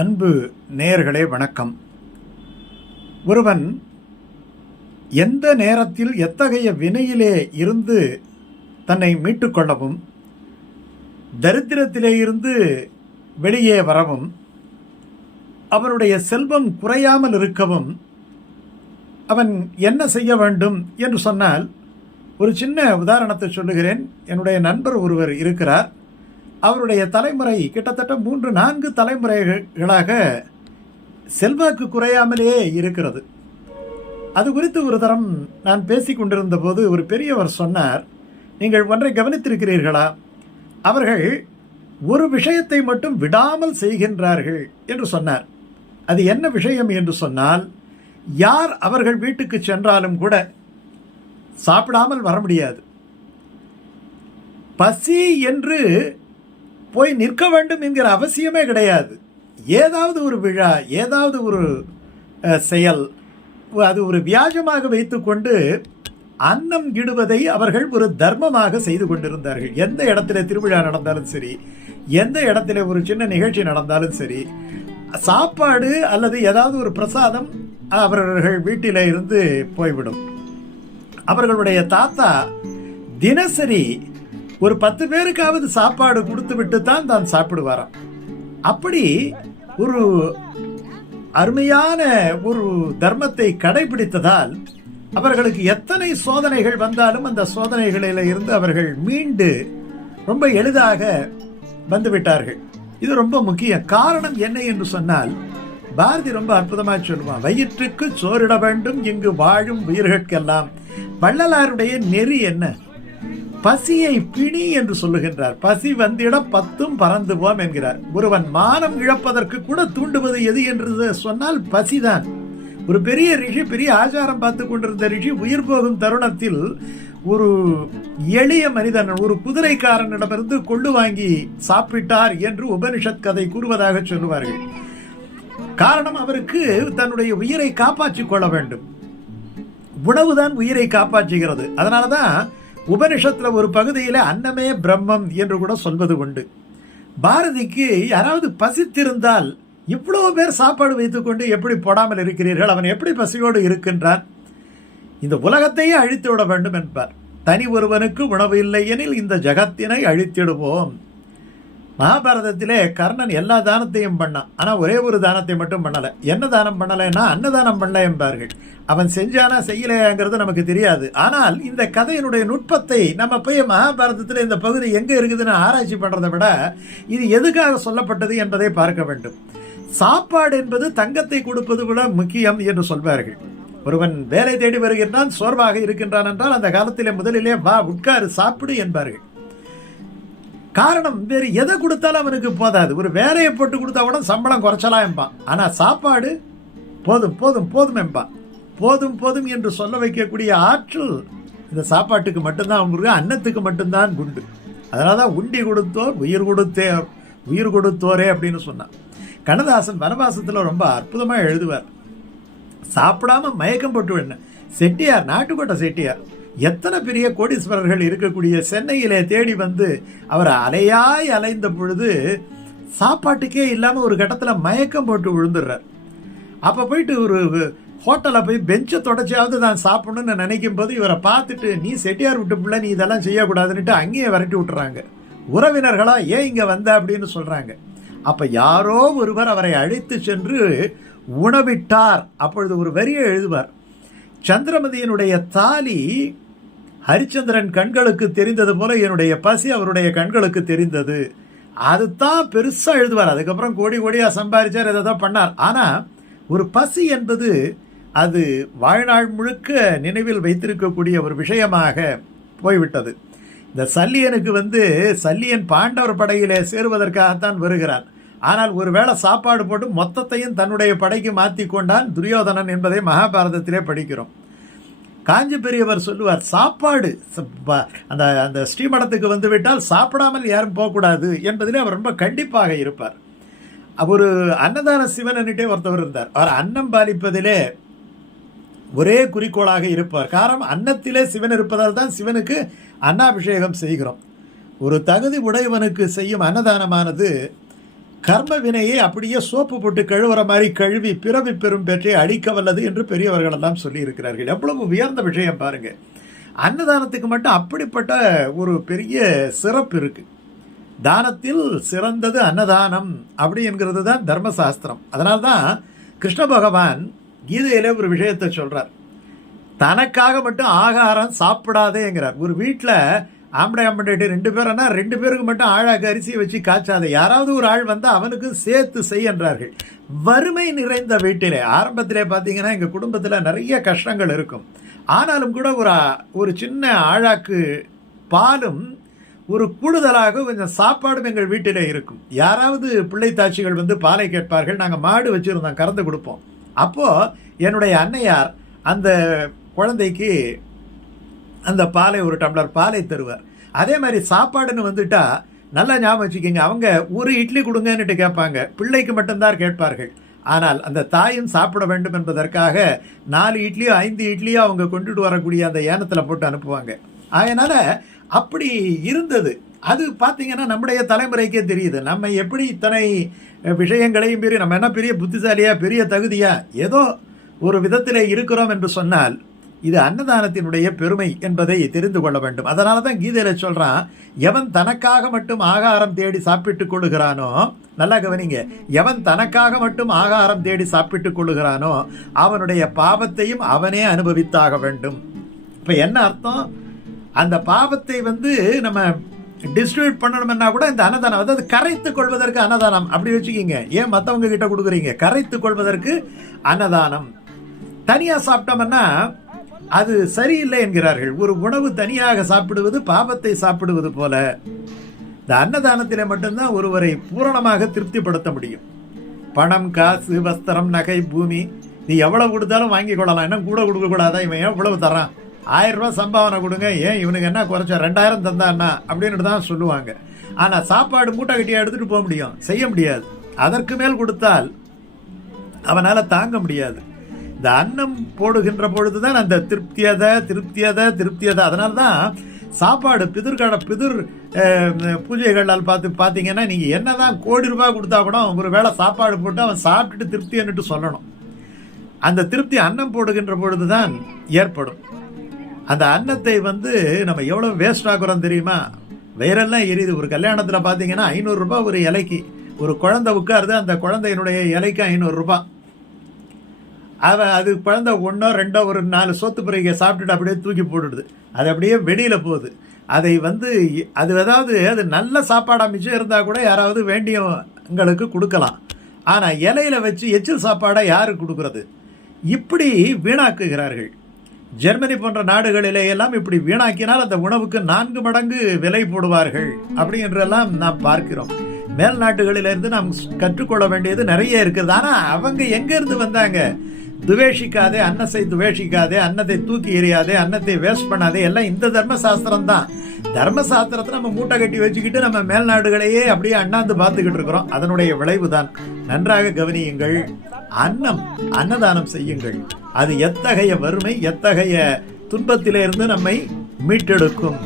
அன்பு நேயர்களே வணக்கம். ஒருவன் எந்த நேரத்தில் எத்தகைய வினையிலே இருந்து தன்னை மீட்டுக்கொள்ளவும் தரித்திரத்திலே இருந்து வெளியே வரவும் அவனுடைய செல்வம் குறையாமல் இருக்கவும் அவன் என்ன செய்ய வேண்டும் என்று சொன்னால் ஒரு சின்ன உதாரணத்தை சொல்லுகிறேன். என்னுடைய நண்பர் ஒருவர் இருக்கிறார். அவருடைய தலைமுறை கிட்டத்தட்ட மூன்று நான்கு தலைமுறைகளாக செல்வாக்கு குறையாமலேயே இருக்கிறது. அது குறித்து ஒரு தரம் நான் பேசி கொண்டிருந்த போது ஒரு பெரியவர் சொன்னார் நீங்கள் ஒன்றை கவனித்திருக்கிறீர்களா? அவர்கள் ஒரு விஷயத்தை மட்டும் விடாமல் செய்கின்றார்கள் என்று சொன்னார். அது என்ன விஷயம் என்று சொன்னால் யார் அவர்கள் வீட்டுக்கு சென்றாலும் கூட சாப்பிடாமல் வர முடியாது. பசி என்று போய் நிற்க வேண்டும் என்கிற அவசியமே கிடையாது. ஏதாவது ஒரு விழா ஏதாவது ஒரு செயல் அது ஒரு வியாஜமாக வைத்துக்கொண்டு அன்னம் இடுவதை அவர்கள் ஒரு தர்மமாக செய்து கொண்டிருந்தார்கள். எந்த இடத்துல திருவிழா நடந்தாலும் சரி எந்த இடத்துல ஒரு சின்ன நிகழ்ச்சி நடந்தாலும் சரி சாப்பாடு அல்லது ஏதாவது ஒரு பிரசாதம் அவர்கள் வீட்டில் இருந்து போய்விடும். அவர்களுடைய தாத்தா தினசரி ஒரு பத்து பேருக்காவது சாப்பாடு கொடுத்து விட்டு தான் தான் சாப்பிடுவாராம். அப்படி ஒரு அருமையான ஒரு தர்மத்தை கடைபிடித்ததால் அவர்களுக்கு எத்தனை சோதனைகள் வந்தாலும் அந்த சோதனைகளில் இருந்து அவர்கள் மீண்டு ரொம்ப எளிதாக வந்துவிட்டார்கள். இது ரொம்ப முக்கியம். காரணம் என்ன என்று சொன்னால் பாரதி ரொம்ப அற்புதமாக சொல்லுவான் வயிற்றுக்கு சோறிட வேண்டும் இங்கு வாழும் உயிர்களுக்கெல்லாம். வள்ளலாருடைய நெறி என்ன? பசியை பிணி என்று சொல்லுகின்றார். பசி வந்திட பத்தும் பறந்து போம் என்கிறார். ஒருவன் மானம் இழப்பதற்கு கூட தூண்டுவது எது என்று சொன்னால் பசிதான். ஒரு பெரிய ரிஷி பெரிய ஆச்சாரம் பார்த்து கொண்டிருந்த ரிஷி உயிர் போகும் தருணத்தில் ஒரு எளிய மனிதன் ஒரு குதிரைக்காரனிடமிருந்து கொள்ளு வாங்கி சாப்பிட்டார் என்று உபனிஷத் கதை கூறுவதாக சொல்லுவார்கள். காரணம் அவருக்கு தன்னுடைய உயிரை காப்பாற்றிக் கொள்ள வேண்டும். உணவுதான் உயிரை காப்பாற்றுகிறது. அதனால தான் உபனிஷத்தில் ஒரு பகுதியில் அன்னமே பிரம்மம் என்று கூட சொல்வது உண்டு. பாரதிக்கு யாராவது பசித்திருந்தால் இவ்வளோ பேர் சாப்பாடு வைத்துக்கொண்டு எப்படி போடாமல் இருக்கிறீர்கள்? அவன் எப்படி பசியோடு இருக்கின்றான்? இந்த உலகத்தையே அழித்து விட வேண்டும் என்பார். தனி ஒருவனுக்கு உணவு இல்லை எனில் இந்த ஜகத்தினை அழித்திடுவோம். மகாபாரதத்திலே கர்ணன் எல்லா தானத்தையும் பண்ணான் ஆனால் ஒரே ஒரு தானத்தை மட்டும் பண்ணலை. என்ன தானம் பண்ணலைன்னா அன்னதானம் பண்ணல என்பார்கள். அவன் செஞ்சானா செய்யலையாங்கிறது நமக்கு தெரியாது. ஆனால் இந்த கதையினுடைய நுட்பத்தை நம்ம போய் மகாபாரதத்தில் இந்த பகுதி எங்கே இருக்குதுன்னு ஆராய்ச்சி பண்ணுறதை விட இது எதுக்காக சொல்லப்பட்டது என்பதை பார்க்க வேண்டும். சாப்பாடு என்பது தங்கத்தை கொடுப்பது கூட முக்கியம் என்று சொல்வார்கள். ஒருவன் வேலை தேடி வருகின்றான் சோர்வாக இருக்கின்றான் என்றால் அந்த காலத்திலே முதலிலே வா உட்காரு சாப்பிடு என்பார்கள். காரணம் வேறு எதை கொடுத்தாலும் அவனுக்கு போதாது. ஒரு வேலையை போட்டு கொடுத்தா கூட சம்பளம் குறைச்சலாம் என்பான். ஆனால் சாப்பாடு போதும் போதும் போதும் என்பான். போதும் போதும் என்று சொல்ல வைக்கக்கூடிய ஆற்றல் இந்த சாப்பாட்டுக்கு மட்டும்தான் உண்டு. அன்னத்துக்கு மட்டும்தான் குண்டு அதனால தான் உண்டி கொடுத்தோர் உயிர் கொடுத்தே உயிர் கொடுத்தோரே அப்படின்னு சொன்னான். கண்ணதாசன் வனவாசத்தில் ரொம்ப அற்புதமாக எழுதுவார். சாப்பிடாம மயக்கம் போட்டு விடணும். செட்டியார் நாட்டுக்கோட்டை செட்டியார். எத்தனை பெரிய கோடீஸ்வரர்கள் இருக்கக்கூடிய சென்னையிலே தேடி வந்து அவர் அலையாய் அலைந்த பொழுது சாப்பாட்டுக்கே இல்லாமல் ஒரு கட்டத்தில் மயக்கம் போட்டு விழுந்துடுறார். அப்போ போயிட்டு ஒரு ஹோட்டலில் போய் பெஞ்சை தொடச்சியாவது தான் சாப்பிடணும்னு நினைக்கும் போது இவரை பார்த்துட்டு நீ செட்டியார் விட்டு பிள்ளை நீ இதெல்லாம் செய்யக்கூடாதுன்னுட்டு அங்கேயே விரட்டி விட்டுறாங்க. உறவினர்களா ஏன் இங்கே வந்த? அப்படின்னு சொல்கிறாங்க அப்போ யாரோ ஒருவர் அவரை அழைத்து சென்று உணவிட்டார். அப்பொழுது ஒரு வரியை எழுதுவார். சந்திரமதியினுடைய தாலி ஹரிச்சந்திரன் கண்களுக்கு தெரிந்தது போல என்னுடைய பசி அவருடைய கண்களுக்கு தெரிந்தது. அதுதான் பெருசாக எழுதுவார். அதுக்கப்புறம் கோடி கோடியாக சம்பாதிச்சார் இதை தான் பண்ணார். ஆனால் ஒரு பசி என்பது அது வாழ்நாள் முழுக்க நினைவில் வைத்திருக்கக்கூடிய ஒரு விஷயமாக போய்விட்டது. இந்த சல்லியனுக்கு வந்து சல்லியன் பாண்டவர் படையிலே சேருவதற்காகத்தான் வருகிறான். ஆனால் ஒருவேளை சாப்பாடு போட்டு மொத்தத்தையும் தன்னுடைய படைக்கு மாற்றி கொண்டான் துரியோதனன் என்பதை மகாபாரதத்திலே படிக்கிறோம். காஞ்சி பெரியவர் சொல்லுவார் சாப்பாடு அந்த அந்த ஸ்ரீமடத்துக்கு வந்துவிட்டால் சாப்பிடாமல் யாரும் போகக்கூடாது என்பதிலே அவர் ரொம்ப கண்டிப்பாக இருப்பார். ஒரு அன்னதான சிவனன்னிட்டே ஒருத்தவர் இருந்தார். அவர் அன்னம் பாலிப்பதிலே ஒரே குறிக்கோளாக இருப்பார். காரணம் அன்னத்திலே சிவன் இருப்பதால் தான் சிவனுக்கு அன்னாபிஷேகம் செய்கிறோம். ஒரு தகுதி உடையவனுக்கு செய்யும் அன்னதானமானது கர்ம வினையை அப்படியே சோப்பு போட்டு கழுவுற மாதிரி கழுவி பிறவி பெரும் பெற்றை அழிக்க வல்லது என்று பெரியவர்கள் எல்லாம் சொல்லியிருக்கிறார்கள். எவ்வளவு உயர்ந்த விஷயம் பாருங்க. அன்னதானத்துக்கு மட்டும் அப்படிப்பட்ட ஒரு பெரிய சிறப்பு இருக்கு. தானத்தில் சிறந்தது அன்னதானம் அப்படி என்கிறது தான் தர்மசாஸ்திரம். அதனால்தான் கிருஷ்ண பகவான் கீதையில ஒரு விஷயத்தை சொல்கிறார் தனக்காக மட்டும் ஆகாரம் சாப்பிடாதேங்கிறார். ஒரு வீட்டில் ஆம்படை ஆம்படைட்டு ரெண்டு பேர்னா ரெண்டு பேருக்கு மட்டும் ஆழாக்கு அரிசியை வச்சு காய்ச்சாத. யாராவது ஒரு ஆள் வந்தால் அவனுக்கு சேர்த்து செய் என்றார்கள். வறுமை நிறைந்த வீட்டிலே. ஆரம்பத்திலே பார்த்தீங்கன்னா எங்கள் குடும்பத்தில் நிறைய கஷ்டங்கள் இருக்கும். ஆனாலும் கூட ஒரு ஒரு சின்ன ஆழாக்கு பாலும் ஒரு கூடுதலாக கொஞ்சம் சாப்பாடும் எங்கள் வீட்டிலே இருக்கும். யாராவது பிள்ளைத்தாட்சிகள் வந்து பாலை கேட்பார்கள். நாங்கள் மாடு வச்சுருந்தோம் கறந்து கொடுப்போம். அப்போது என்னுடைய அன்னையார் அந்த குழந்தைக்கு அந்த பாலை ஒரு டம்ளர் பாலை தருவார். அதே மாதிரி சாப்பாடுன்னு வந்துட்டால் நல்லா ஞாபகம் வச்சுக்கோங்க அவங்க ஒரு இட்லி கொடுங்கன்னுட்டு கேட்பாங்க. பிள்ளைக்கு மட்டும்தான் கேட்பார்கள். ஆனால் அந்த தாயும் சாப்பிட வேண்டும் என்பதற்காக நாலு இட்லியோ ஐந்து இட்லியோ அவங்க கொண்டுட்டு வரக்கூடிய அந்த ஏனத்தில் போட்டு அனுப்புவாங்க. அதனால் அப்படி இருந்தது. அது பார்த்திங்கன்னா நம்முடைய தலைமுறைக்கே தெரியுது. நம்ம எப்படி இத்தனை விஷயங்களையும் மீறி நம்ம என்ன பெரிய புத்திசாலியாக பெரிய தகுதியாக ஏதோ ஒரு விதத்தில் இருக்கிறோம் என்று சொன்னால் இது அன்னதானத்தினுடைய பெருமை என்பதை தெரிந்து கொள்ள வேண்டும். அதனால தான் கீதையில் சொல்கிறான் எவன் தனக்காக மட்டும் ஆகாரம் தேடி சாப்பிட்டுக் கொள்ளுகிறானோ நல்லா கவனிங்க எவன் தனக்காக மட்டும் ஆகாரம் தேடி சாப்பிட்டுக் கொள்ளுகிறானோ அவனுடைய பாவத்தையும் அவனே அனுபவித்தாக வேண்டும். இப்போ என்ன அர்த்தம்? அந்த பாவத்தை வந்து நம்ம டிஸ்ட்ரிபியூட் பண்ணணும்னா கூட இந்த அன்னதானம் அதாவது கரைத்து கொள்வதற்கு அன்னதானம் அப்படி வச்சுக்கிங்க. ஏன் மற்றவங்க கிட்ட கொடுக்குறீங்க? கரைத்து கொள்வதற்கு அன்னதானம். தனியாக சாப்பிட்டோம்னா அது சரியில்லை என்கிறார்கள். ஒரு உணவு தனியாக சாப்பிடுவது பாபத்தை சாப்பிடுவது போல. இந்த அன்னதானத்திலே மட்டும்தான் ஒருவரை பூரணமாக திருப்திப்படுத்த முடியும். பணம் காசு வஸ்திரம் நகை பூமி நீ எவ்வளவு கொடுத்தாலும் வாங்கி கொள்ளலாம். என்ன கூட கொடுக்க கூடாதா? இவன் எவ்வளவு இவ்வளவு தரான் ஆயிரம் ரூபாய் சம்பாவனை கொடுங்க. ஏன் இவனுக்கு என்ன குறைச்சா? ரெண்டாயிரம் தந்தான்னா? அப்படின்னு தான் சொல்லுவாங்க. ஆனால் சாப்பாடு மூட்டை கட்டியா எடுத்துட்டு போக முடியும்? செய்ய முடியாது. அதற்கு மேல் கொடுத்தால் அவனால் தாங்க முடியாது. இந்த அன்னம் போடுகின்ற பொழுதுதான் அந்த திருப்தியத திருப்தியத திருப்தியத. அதனால தான் சாப்பாடு பிதிர்கால பிதிர் பூஜைகளால் பார்த்து பார்த்தீங்கன்னா நீங்கள் என்னதான் கோடி ரூபாய் கொடுத்தா கூட ஒரு வேளை சாப்பாடு போட்டு அவன் சாப்பிட்டுட்டு திருப்தின்னுட்டு சொல்லணும். அந்த திருப்தி அன்னம் போடுகின்ற பொழுதுதான் ஏற்படும். அந்த அன்னத்தை வந்து நம்ம எவ்வளோ வேஸ்ட் ஆகுறோம் தெரியுமா? வயிறெல்லாம் எரியுது. ஒரு கல்யாணத்தில் பார்த்தீங்கன்னா ஐநூறுரூபா ஒரு இலைக்கு. ஒரு குழந்தை உட்காருது. அந்த குழந்தையினுடைய இலைக்கு ஐநூறுரூபா அவன் அது குழந்தை ஒன்றோ ரெண்டோ ஒரு நாலு சோத்து பிறகு சாப்பிட்டுட்டு அப்படியே தூக்கி போட்டுடுது. அது அப்படியே வெளியில் போகுது. அதை வந்து அது ஏதாவது அது நல்ல சாப்பாடாக மிச்சம் இருந்தால் கூட யாராவது வேண்டியவங்களுக்கு கொடுக்கலாம். ஆனால் இலையில வச்சு எச்சில் சாப்பாடை யாருக்கு கொடுக்குறது? இப்படி வீணாக்குகிறார்கள். ஜெர்மனி போன்ற நாடுகளிலே எல்லாம் இப்படி வீணாக்கினால் அந்த உணவுக்கு நான்கு மடங்கு விலை போடுவார்கள் அப்படி என்றெல்லாம் நாம் பார்க்கிறோம். மேல் நாட்டுகளிலிருந்து நாம் கற்றுக்கொள்ள வேண்டியது நிறைய இருக்குது. ஆனால் அவங்க எங்கேருந்து வந்தாங்க? துவேஷிக்காதே அன்னத்தை துவேஷிக்காதே அன்னத்தை தூக்கி எறியாதே அன்னத்தை வேஸ்ட் பண்ணாதே எல்லாம் இந்த தர்மசாஸ்திரம் தான் தர்மசாஸ்திரத்தை நம்ம மூட்டை கட்டி வச்சுக்கிட்டு நம்ம மேல் நாடுகளையே அப்படியே அண்ணாந்து பார்த்துக்கிட்டு இருக்கிறோம். அதனுடைய விளைவு தான் நன்றாக கவனியுங்கள். அன்னம் அன்னதானம் செய்யுங்கள். அது எத்தகைய வறுமை எத்தகைய துன்பத்திலிருந்து நம்மை மீட்டெடுக்கும்.